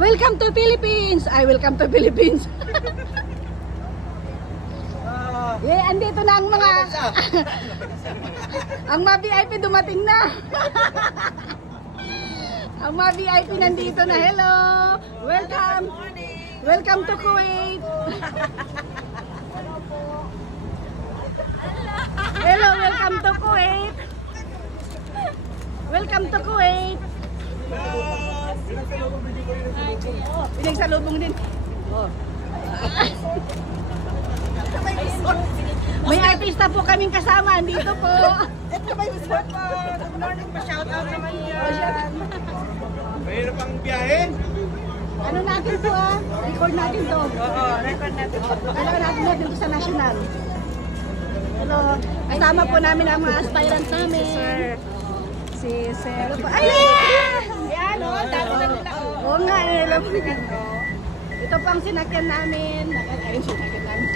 Welcome to Philippines! Ay, welcome to Philippines! Yeah, andito na ang mga... ang mga VIP dumating na! Ang mga VIP nandito na. Hello! Welcome! Welcome to Kuwait! Hello! Welcome to Kuwait! Welcome to Kuwait! Pinagsalubong din. May artista po kaming kasama. Dito po. Ito may resort po. Good morning pa. Shout out naman yan. Mayroon pang biyahe? Ano natin to ah? Record natin to. Oo, record natin po. Kailangan natin dito sa national. Hello. Kasama po namin ang mga aspirants namin. Si Sir. Ay! Yan o, dati na nila. Oo nga, alam mo. Ito po ang sinakyan namin. Ayun, sinakyan namin.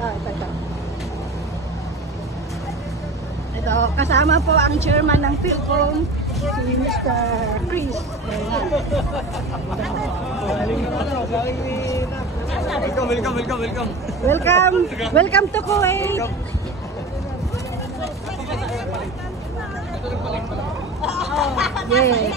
Ito. Ito, kasama po ang chairman ng PhilCom, si Mr. Chris. Welcome to Kuwait. Yes.